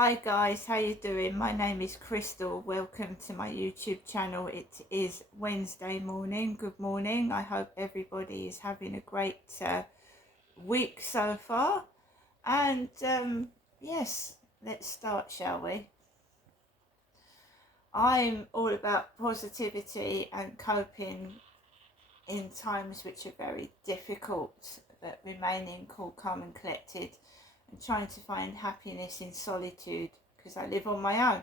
Hi guys, how you doing? My name is Crystal. Welcome to my YouTube channel. It is Wednesday morning. Good morning. I hope everybody is having a great week so far. And yes, let's start, shall we? I'm all about positivity and coping in times which are very difficult, but remaining cool, calm and collected and trying to find happiness in solitude because I live on my own.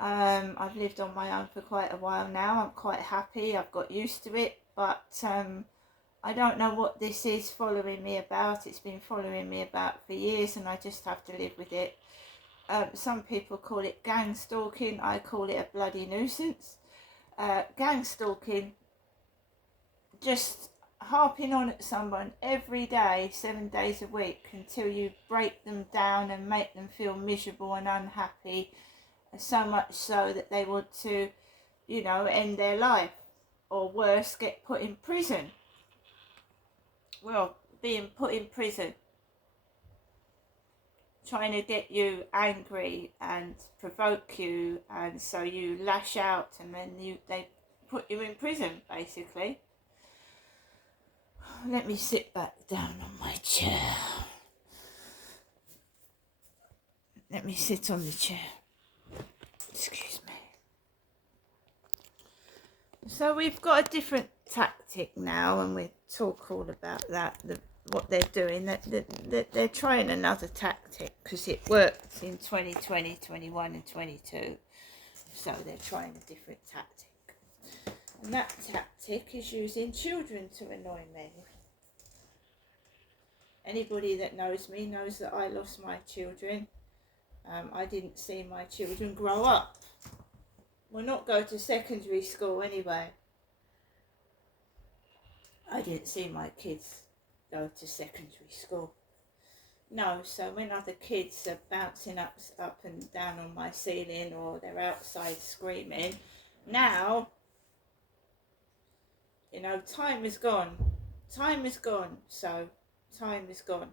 I've lived on my own for quite a while now. I'm quite happy. I've got used to it, but I don't know what this is following me about. It's been following me about for years and I just have to live with it. Some people call it gang stalking. I call it a bloody nuisance. Gang stalking, just harping on at someone every day, 7 days a week, until you break them down and make them feel miserable and unhappy, so much so that they want to, end their life, or worse, get put in prison. Well, being put in prison, trying to get you angry and provoke you, and so you lash out, and then they put you in prison, basically. Let me sit back down on my chair. Let me sit on the chair. Excuse me. So we've got a different tactic now, and we'll talk all about that, what they're doing. They're trying another tactic because it worked in 2020, 21 and 22. So they're trying a different tactic. And that tactic is using children to annoy me. Anybody that knows me knows that I lost my children. I didn't see my children grow up. Well, not go to secondary school anyway. I didn't see my kids go to secondary school. No, so when other kids are bouncing up and down on my ceiling, or they're outside screaming, now, time is gone. Time is gone, so time is gone.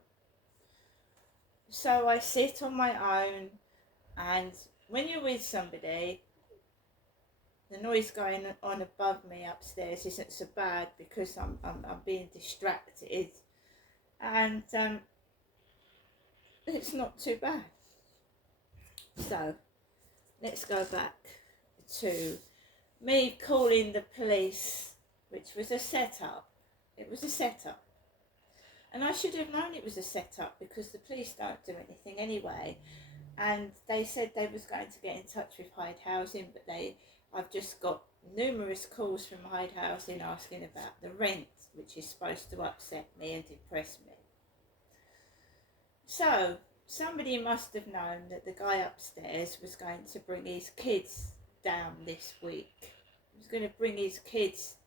So I sit on my own, and when you're with somebody, the noise going on above me upstairs isn't so bad because I'm being distracted, and it's not too bad. So let's go back to me calling the police, which was a setup. It was a setup, and I should have known it was a setup because the police don't do anything anyway. And they said they was going to get in touch with Hyde Housing, but I've just got numerous calls from Hyde Housing asking about the rent, which is supposed to upset me and depress me. So somebody must have known that the guy upstairs was going to bring his kids down this week. He was going to bring his kids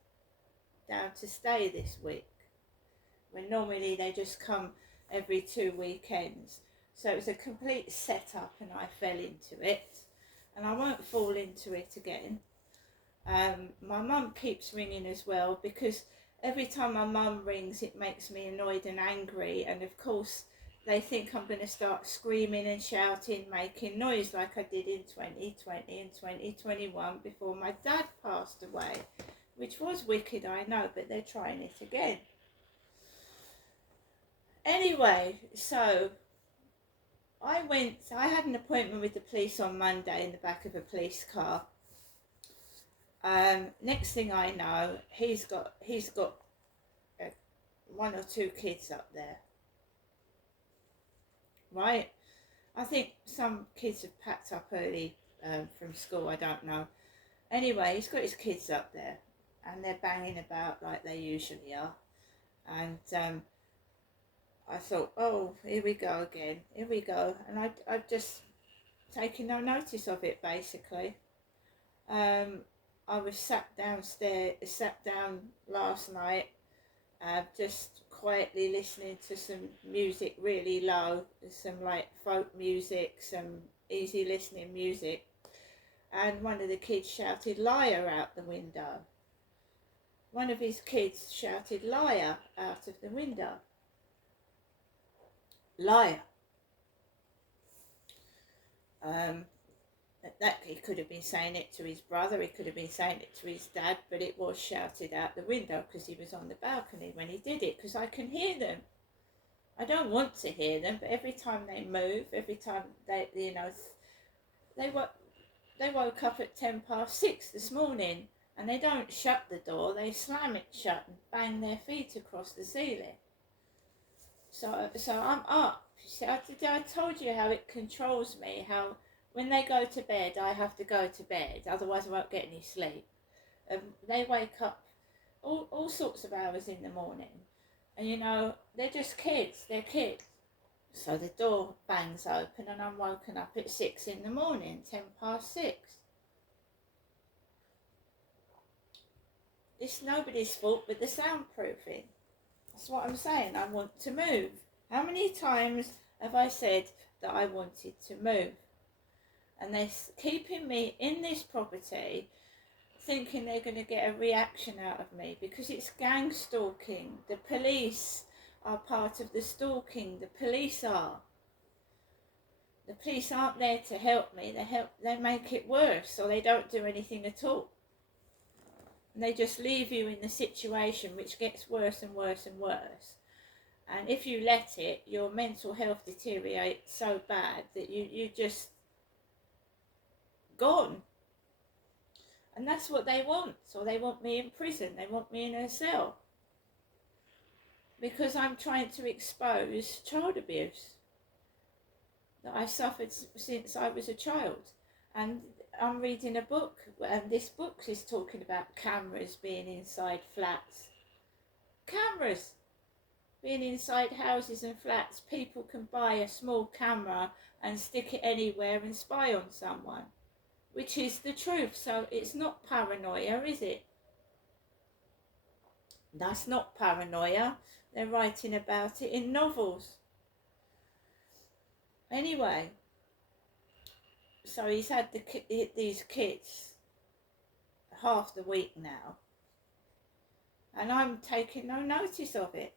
down to stay this week, when normally they just come every 2 weekends. So it was a complete setup and I fell into it, and I won't fall into it again. My mum keeps ringing as well, because every time my mum rings it makes me annoyed and angry, and of course they think I'm going to start screaming and shouting, making noise like I did in 2020 and 2021 before my dad passed away, which was wicked, I know, but they're trying it again. Anyway, so I had an appointment with the police on Monday in the back of a police car. Next thing I know, he's got 1 or 2 kids up there. Right? I think some kids have packed up early from school, I don't know. Anyway, he's got his kids up there and they're banging about like they usually are. And I thought, oh, here we go again, here we go. And I've just taken no notice of it, basically. I was sat down last night, just quietly listening to some music really low, some like folk music, some easy listening music. And one of the kids shouted liar out the window. One of his kids shouted liar out of the window. Liar. Um, that he could have been saying it to his brother, he could have been saying it to his dad, but it was shouted out the window because he was on the balcony when he did it, because I can hear them. I don't want to hear them, but every time they move, every time they, they wo- they woke up at 6:10 this morning, and they don't shut the door, they slam it shut and bang their feet across the ceiling. So I'm up. See, I told you how it controls me, how when they go to bed, I have to go to bed, otherwise I won't get any sleep. They wake up all sorts of hours in the morning, and they're just kids, they're kids. So the door bangs open and I'm woken up at 6 in the morning, 6:10. It's nobody's fault but the soundproofing. That's what I'm saying. I want to move. How many times have I said that I wanted to move? And they're keeping me in this property thinking they're going to get a reaction out of me because it's gang stalking. The police are part of the stalking. The police are. The police aren't there to help me. They make it worse, or they don't do anything at all. And they just leave you in the situation which gets worse and worse and worse. And if you let it, your mental health deteriorates so bad that you just gone. And that's what they want. So they want me in prison. They want me in a cell. Because I'm trying to expose child abuse that I suffered since I was a child. And I'm reading a book, and this book is talking about cameras being inside flats. Cameras being inside houses and flats. People can buy a small camera and stick it anywhere and spy on someone, which is the truth. So it's not paranoia, is it? That's not paranoia. They're writing about it in novels. Anyway, so he's had these kids half the week now, and I'm taking no notice of it.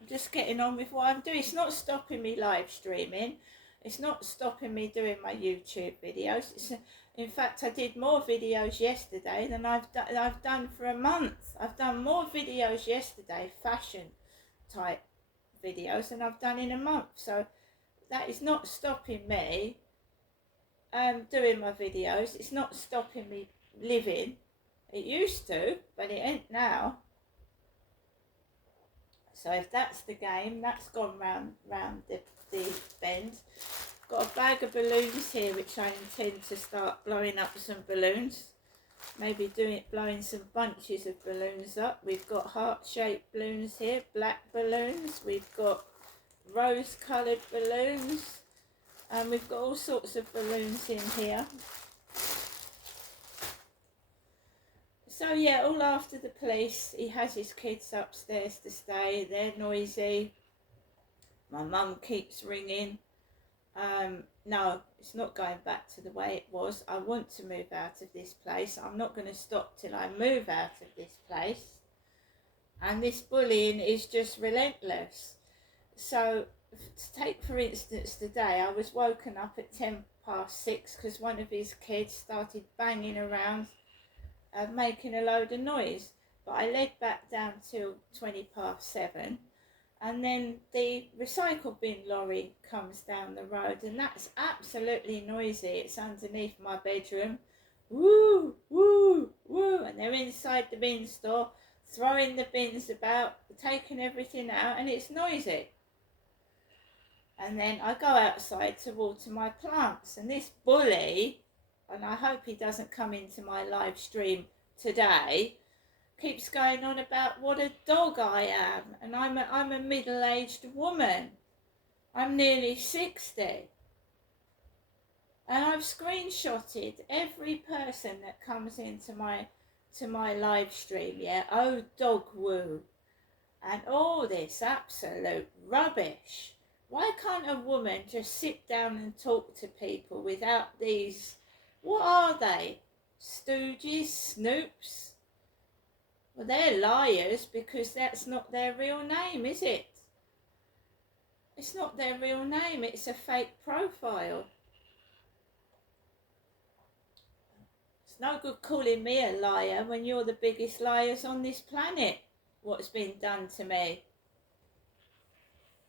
I'm just getting on with what I'm doing. It's not stopping me live streaming. It's not stopping me doing my YouTube videos. In fact, I did more videos yesterday than I've done for a month. I've done more videos yesterday, fashion type videos, than I've done in a month. So that is not stopping me doing my videos. It's not stopping me living. It used to, but it ain't now. So if that's the game, that's gone round the bend. Got a bag of balloons here, which I intend to start blowing up some balloons. Maybe blowing some bunches of balloons up. We've got heart-shaped balloons here, black balloons. We've got rose-coloured balloons. And we've got all sorts of balloons in here. So yeah, all after the police. He has his kids upstairs to stay. They're noisy. My mum keeps ringing. No, it's not going back to the way it was. I want to move out of this place. I'm not going to stop till I move out of this place. And this bullying is just relentless. So, to take for instance today, I was woken up at 6:10 because one of his kids started banging around, making a load of noise. But I led back down till 7:20. And then the recycle bin lorry comes down the road, and that's absolutely noisy. It's underneath my bedroom. Woo, woo, woo. And they're inside the bin store, throwing the bins about, taking everything out, and it's noisy. And then I go outside to water my plants, and this bully, and I hope he doesn't come into my live stream today, keeps going on about what a dog I am, and I'm a middle-aged woman. I'm nearly 60, and I've screenshotted every person that comes into my live stream. Yeah, oh dog woo, and all this absolute rubbish. Why can't a woman just sit down and talk to people without these? What are they? Stooges, snoops? Well, they're liars because that's not their real name, is it? It's not their real name, it's a fake profile. It's no good calling me a liar when you're the biggest liars on this planet. What's been done to me?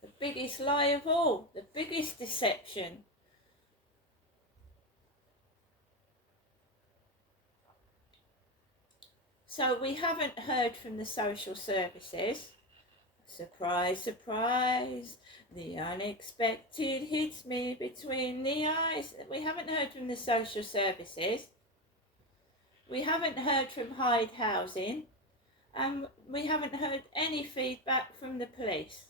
The biggest lie of all, the biggest deception. So we haven't heard from the social services. Surprise, surprise, the unexpected hits me between the eyes. We haven't heard from the social services. We haven't heard from Hyde Housing. And we haven't heard any feedback from the police.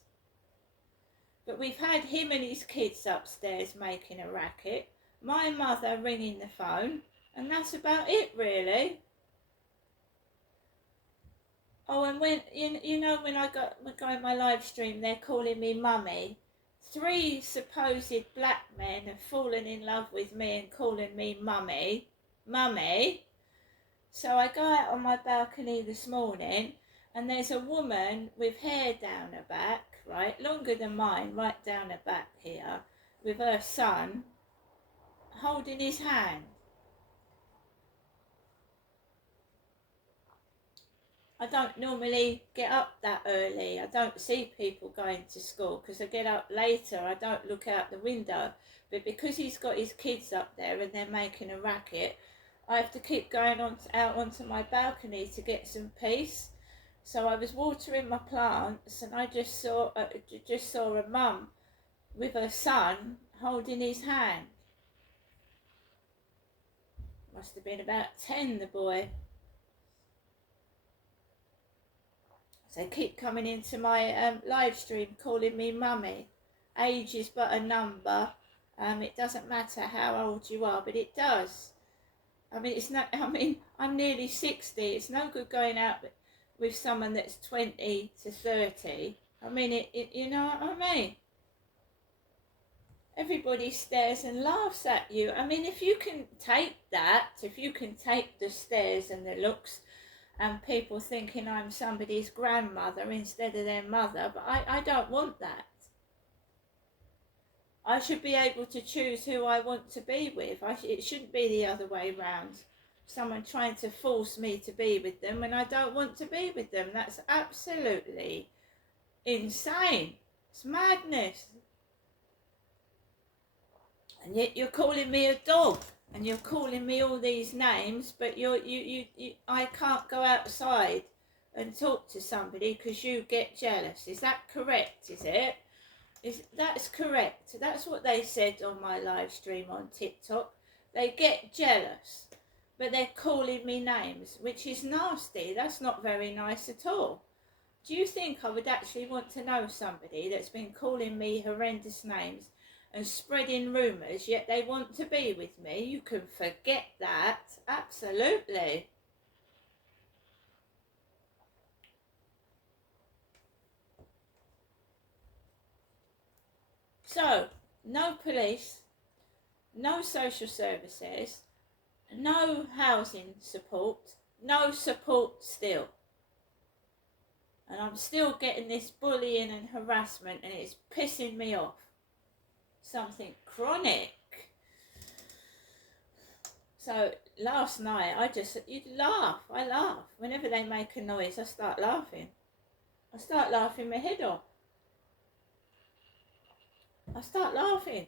But we've had him and his kids upstairs making a racket, my mother ringing the phone, and that's about it really. Oh, and when you know when I go in my live stream, they're calling me mummy. 3 supposed black men have fallen in love with me and calling me mummy. So I go out on my balcony this morning, and there's a woman with hair down her back, right, longer than mine, right down her back here, with her son holding his hand. I don't normally get up that early. I don't see people going to school because I get up later. I don't look out the window. But because he's got his kids up there and they're making a racket, I have to keep going out onto my balcony to get some peace. So I was watering my plants, and I just saw a mum with her son holding his hand. Must have been about 10, the boy. So they keep coming into my live stream calling me mummy. Age is but a number. It doesn't matter how old you are, but it does. I mean, I'm nearly 60. It's no good going out with someone that's 20 to 30. I mean, you know what I mean? Everybody stares and laughs at you. I mean, if you can take the stares and the looks, and people thinking I'm somebody's grandmother instead of their mother, but I don't want that. I should be able to choose who I want to be with. It shouldn't be the other way round. Someone trying to force me to be with them when I don't want to be with them. That's absolutely insane. It's madness. And yet you're calling me a dog, and you're calling me all these names, but I can't go outside and talk to somebody because you get jealous. Is that correct? Is it? That's correct. That's what they said on my live stream on TikTok. They get jealous, but they're calling me names, which is nasty. That's not very nice at all. Do you think I would actually want to know somebody that's been calling me horrendous names and spreading rumours, yet they want to be with me? You can forget that. Absolutely. So, no police, no social services, no housing support, no support still. And I'm still getting this bullying and harassment, and it's pissing me off. Something chronic. So last night you'd laugh. I laugh. Whenever they make a noise, I start laughing. I start laughing my head off. I start laughing.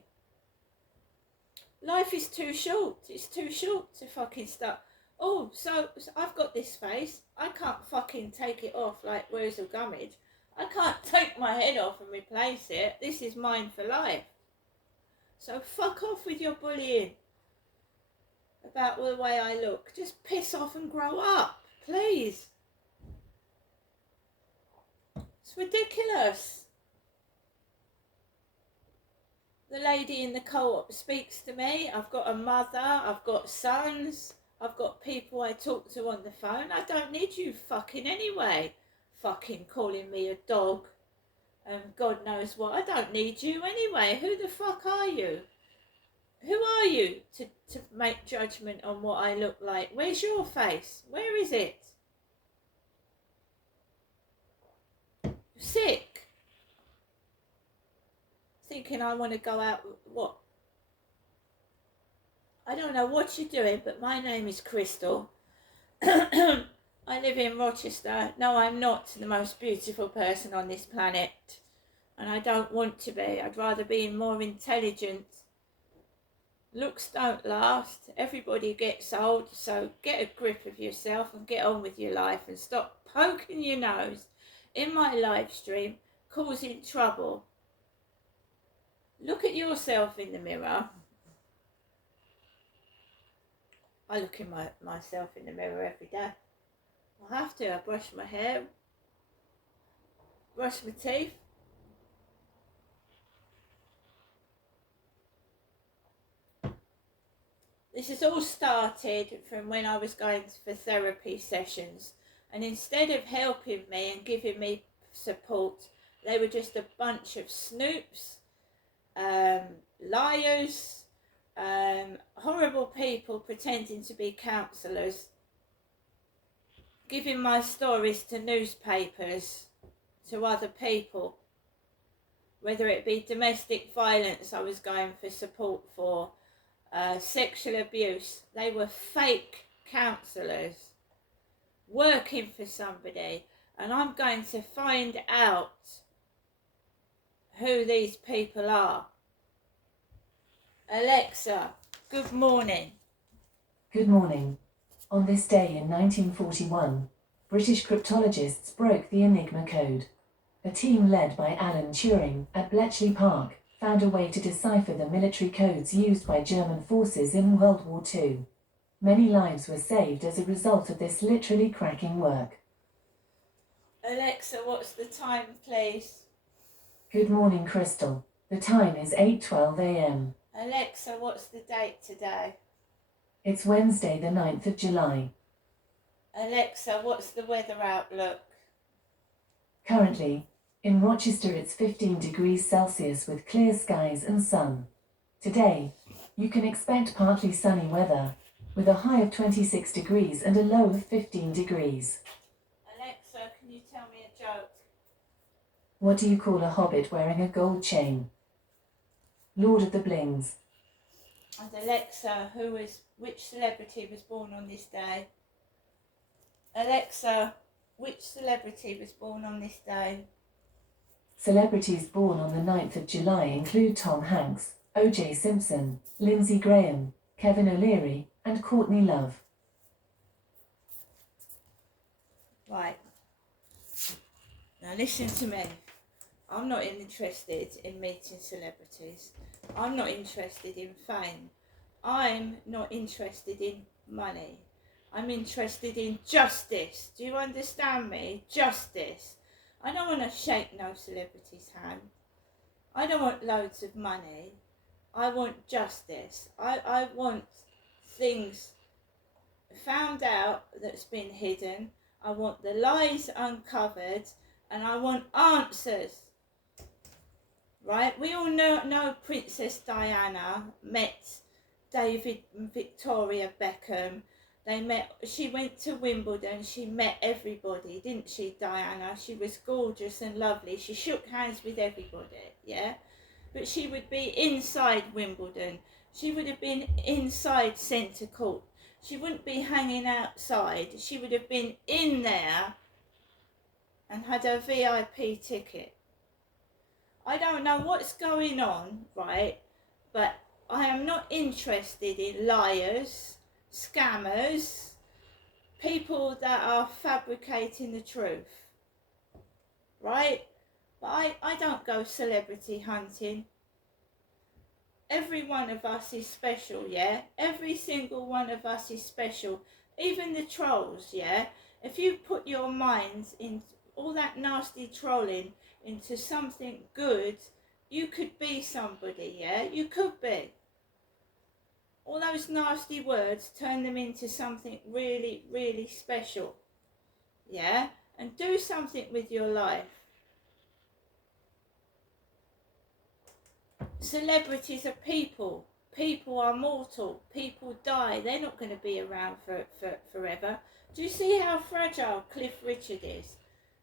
Life is too short. It's too short to fucking start. Oh, so I've got this face. I can't fucking take it off like where's the gummidge. I can't take my head off and replace it. This is mine for life. So fuck off with your bullying about the way I look. Just piss off and grow up, please. It's ridiculous. The lady in the co-op speaks to me. I've got a mother, I've got sons, I've got people I talk to on the phone. I don't need you fucking anyway. Fucking calling me a dog and God knows what. I don't need you anyway. Who the fuck are you? Who are you to make judgment on what I look like? Where's your face? Where is it? Sick. thinking I want to go out. What? I don't know what you're doing, but my name is Crystal. I live in Rochester. No, I'm not the most beautiful person on this planet, and I don't want to be. I'd rather be more intelligent. Looks don't last. Everybody gets old, so get a grip of yourself and get on with your life and stop poking your nose in my live stream, causing trouble. Look at yourself in the mirror. I look in myself in the mirror every day. I have to. I brush my hair, brush my teeth. This has all started from when I was going for therapy sessions, and instead of helping me and giving me support, they were just a bunch of snoops, liars, horrible people pretending to be counsellors, giving my stories to newspapers, to other people, whether it be domestic violence I was going for support for, sexual abuse. They were fake counsellors working for somebody, and I'm going to find out who these people are. Alexa, good morning. Good morning. On this day in 1941, British cryptologists broke the Enigma code. A team led by Alan Turing at Bletchley Park found a way to decipher the military codes used by German forces in World War II. Many lives were saved as a result of this literally cracking work. Alexa, what's the time, please? Good morning, Crystal. The time is 8:12 a.m. Alexa, what's the date today? It's Wednesday, the 9th of July. Alexa, what's the weather outlook? Currently, in Rochester it's 15 degrees Celsius with clear skies and sun. Today, you can expect partly sunny weather, with a high of 26 degrees and a low of 15 degrees. Alexa, can you tell me a joke? What do you call a hobbit wearing a gold chain? Lord of the Blings. And Alexa, which celebrity was born on this day? Alexa, which celebrity was born on this day? Celebrities born on the 9th of July include Tom Hanks, O.J. Simpson, Lindsey Graham, Kevin O'Leary, and Courtney Love. Right. Now listen to me. I'm not interested in meeting celebrities. I'm not interested in fame. I'm not interested in money. I'm interested in justice. Do you understand me? Justice. I don't want to shake no celebrity's hand. I don't want loads of money. I want justice. I want things found out that's been hidden. I want the lies uncovered, and I want answers. Right? We all know Princess Diana met David and Victoria Beckham. She went to Wimbledon, she met everybody, didn't she, Diana? She was gorgeous and lovely. She shook hands with everybody, yeah? But she would be inside Wimbledon. She would have been inside Centre Court. She wouldn't be hanging outside. She would have been in there and had a VIP ticket. I don't know what's going on, right? But I am not interested in liars, scammers, people that are fabricating the truth, right? But I don't go celebrity hunting. Every one of us is special, yeah? Every single one of us is special. Even the trolls, yeah? If you put your minds in all that nasty trolling into something good, you could be somebody, yeah? You could be. All those nasty words, turn them into something really, really special, yeah? And do something with your life. Celebrities are people. People are mortal. People die. They're not going to be around for forever. Do you see how fragile Cliff Richard is?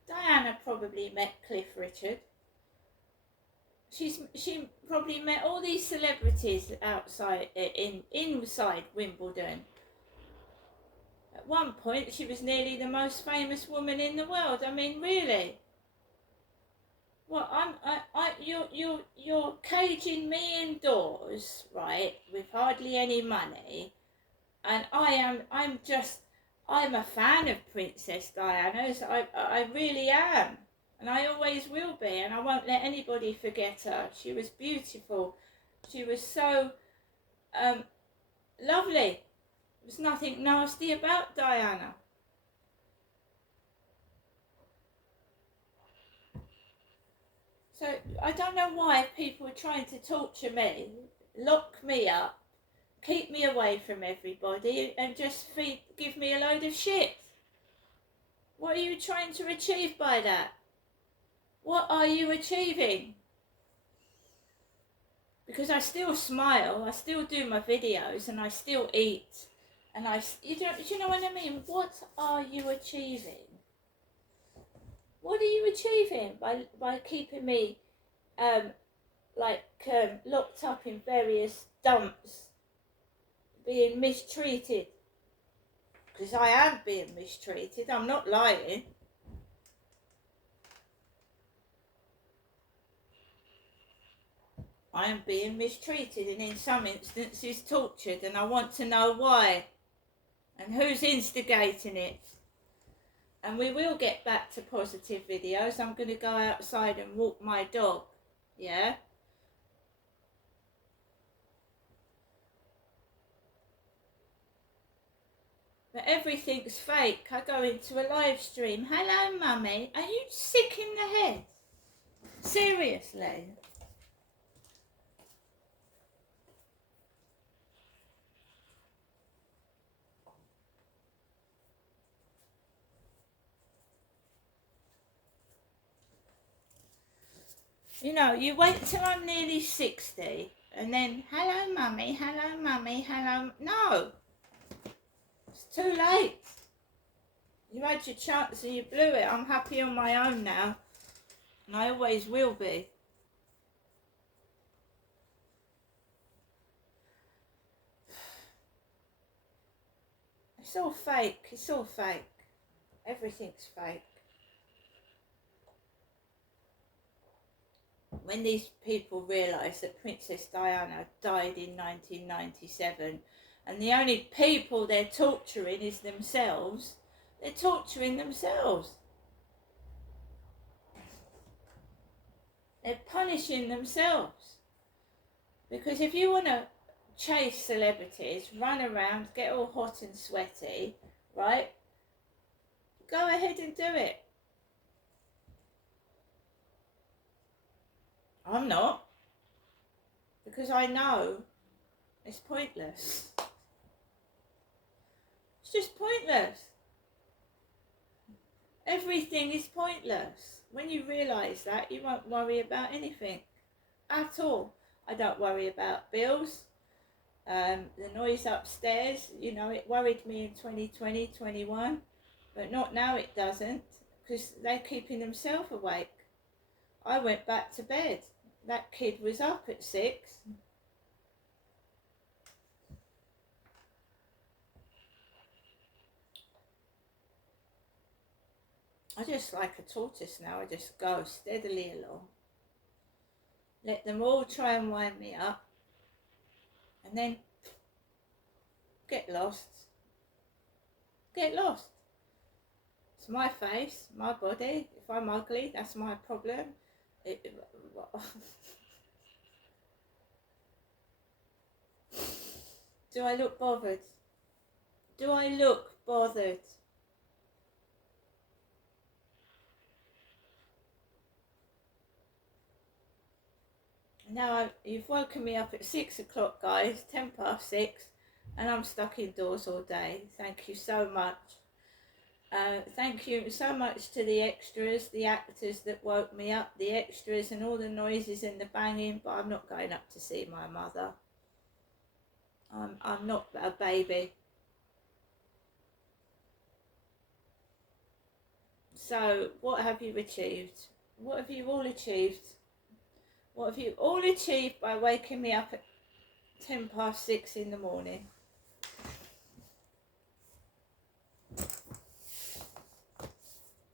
Diana probably met Cliff Richard. she probably met all these celebrities outside inside Wimbledon. At one point, she was nearly the most famous woman in the world. I mean, really. Well, you're caging me indoors, right, with hardly any money, and I'm a fan of Princess Diana's. I really am, and I always will be, and I won't let anybody forget her. She was beautiful. She was so lovely. There's nothing nasty about Diana. So I don't know why people are trying to torture me, lock me up, keep me away from everybody, and just give me a load of shit. What are you trying to achieve by that? What are you achieving? Because I still smile, I still do my videos, and I still eat, and do you know what I mean? What are you achieving? What are you achieving by keeping me locked up in various dumps, being mistreated? Because I am being mistreated, I'm not lying. I am being mistreated and in some instances tortured, and I want to know why and who's instigating it. And we will get back to positive videos. I'm going to go outside and walk my dog, yeah? But everything's fake. I go into a live stream. Hello, mummy. Are you sick in the head? Seriously? You know, you wait till I'm nearly 60 and then, hello, mummy, hello. No! It's too late. You had your chance and you blew it. I'm happy on my own now. And I always will be. It's all fake. It's all fake. Everything's fake. When these people realise that Princess Diana died in 1997 and the only people they're torturing is themselves, they're torturing themselves. They're punishing themselves. Because if you want to chase celebrities, run around, get all hot and sweaty, right? Go ahead and do it. I'm not. Because I know it's pointless. It's just pointless. Everything is pointless. When you realise that, you won't worry about anything at all. I don't worry about bills. The noise upstairs, you know, it worried me in 2020, 21, but not now, it doesn't, because they're keeping themselves awake. I went back to bed. That kid was up at 6. I just like a tortoise now. I just go steadily along. Let them all try and wind me up. And then get lost. Get lost. It's my face, my body. If I'm ugly, that's my problem. Do I look bothered? Do I look bothered? Now you've woken me up at 6 o'clock, guys, 10 past 6, and I'm stuck indoors all day. Thank you so much. Thank you so much to the extras, the actors that woke me up, the extras and all the noises and the banging, but I'm not going up to see my mother. I'm not a baby. So what have you achieved? What have you all achieved? What have you all achieved by waking me up at 6:10 in the morning?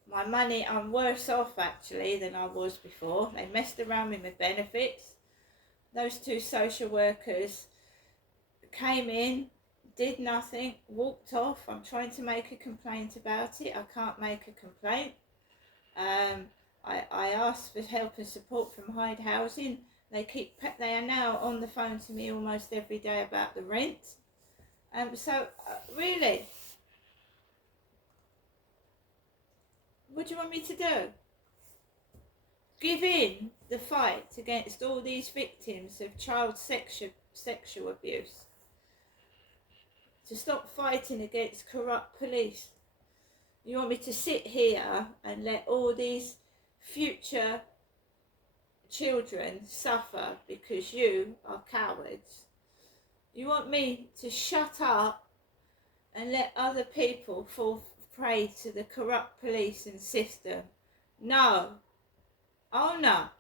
My money, I'm worse off actually than I was before. They messed around with my benefits. Those two social workers came in, did nothing, walked off. I'm trying to make a complaint about it. I can't make a complaint. I asked for help and support from Hyde Housing. They are now on the phone to me almost every day about the rent. Really, what do you want me to do? Give in the fight against all these victims of child sexual abuse? To stop fighting against corrupt police? You want me to sit here and let all these future children suffer because you are cowards? You want me to shut up and let other people fall prey to the corrupt police and system? No. Oh no.